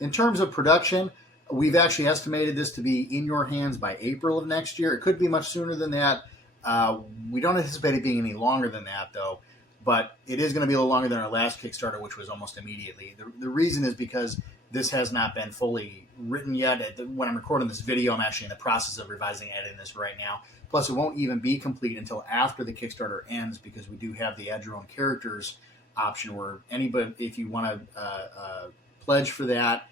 In terms of production, we've actually estimated this to be in your hands by April of next year. It could be much sooner than that. We don't anticipate it being any longer than that, though. But it is going to be a little longer than our last Kickstarter, which was almost immediately. The reason is because this has not been fully written yet. When I'm recording this video, I'm actually in the process of revising and editing this right now. Plus, it won't even be complete until after the Kickstarter ends, because we do have the add your own characters option, where anybody, if you want to pledge for that,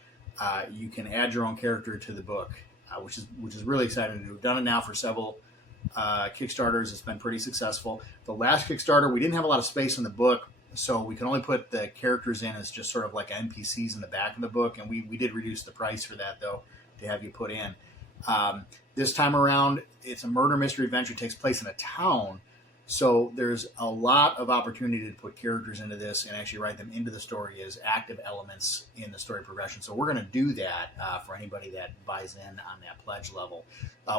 you can add your own character to the book, which is really exciting to do. We've done it now for several Kickstarters. It's been pretty successful. The last Kickstarter, we didn't have a lot of space in the book, so we can only put the characters in as just sort of like NPCs in the back of the book, and we did reduce the price for that, though, to have you put in. This time around, it's a murder mystery adventure. It takes place in a town, so there's a lot of opportunity to put characters into this and actually write them into the story as active elements in the story progression. So we're going to do that for anybody that buys in on that pledge level,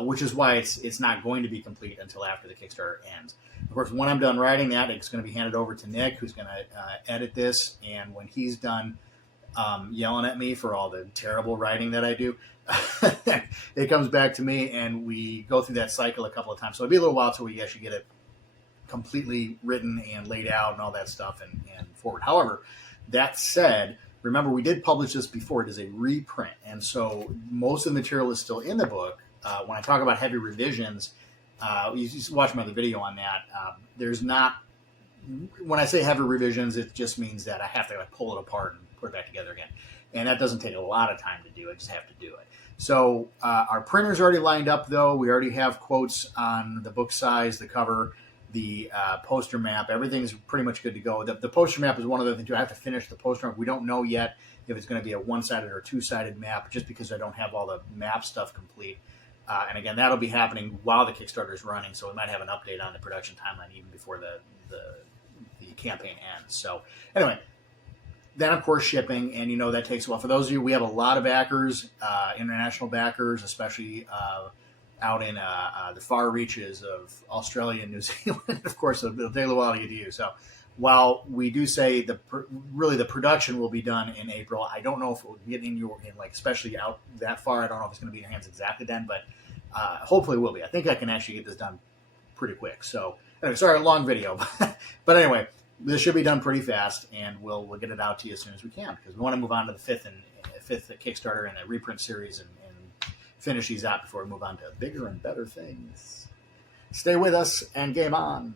which is why it's not going to be complete until after the Kickstarter ends. Of course, when I'm done writing that, it's going to be handed over to Nick, who's going to edit this, and when he's done yelling at me for all the terrible writing that I do, it comes back to me, and we go through that cycle a couple of times. So it'll be a little while till we actually get it completely written and laid out and all that stuff and forward. However, that said, remember, we did publish this before. It is a reprint, and so most of the material is still in the book. When I talk about heavy revisions, you just watch my other video on that. There's not, when I say heavy revisions, it just means that I have to pull it apart and put it back together again. And that doesn't take a lot of time to do. I just have to do it. So our printer's already lined up, though. We already have quotes on the book size, the cover, the poster map. Everything's pretty much good to go. The poster map is one of the things. I have to finish the poster map. We don't know yet if it's going to be a one-sided or two-sided map, just because I don't have all the map stuff complete. And again, that'll be happening while the Kickstarter is running, so we might have an update on the production timeline even before the campaign ends. So anyway, then of course shipping, and that takes a while. For those of you, we have a lot of backers, international backers, especially out in the far reaches of Australia and New Zealand. Of course, it'll take a while to get to you. So while we do say the production will be done in April, I don't know if it will get especially out that far. I don't know if it's going to be in your hands exactly then, but hopefully it will be. I think I can actually get this done pretty quick. So anyway, sorry, a long video, but anyway, this should be done pretty fast, and we'll get it out to you as soon as we can, because we want to move on to the fifth Kickstarter and the reprint series and finish these out before we move on to bigger and better things. Stay with us and game on.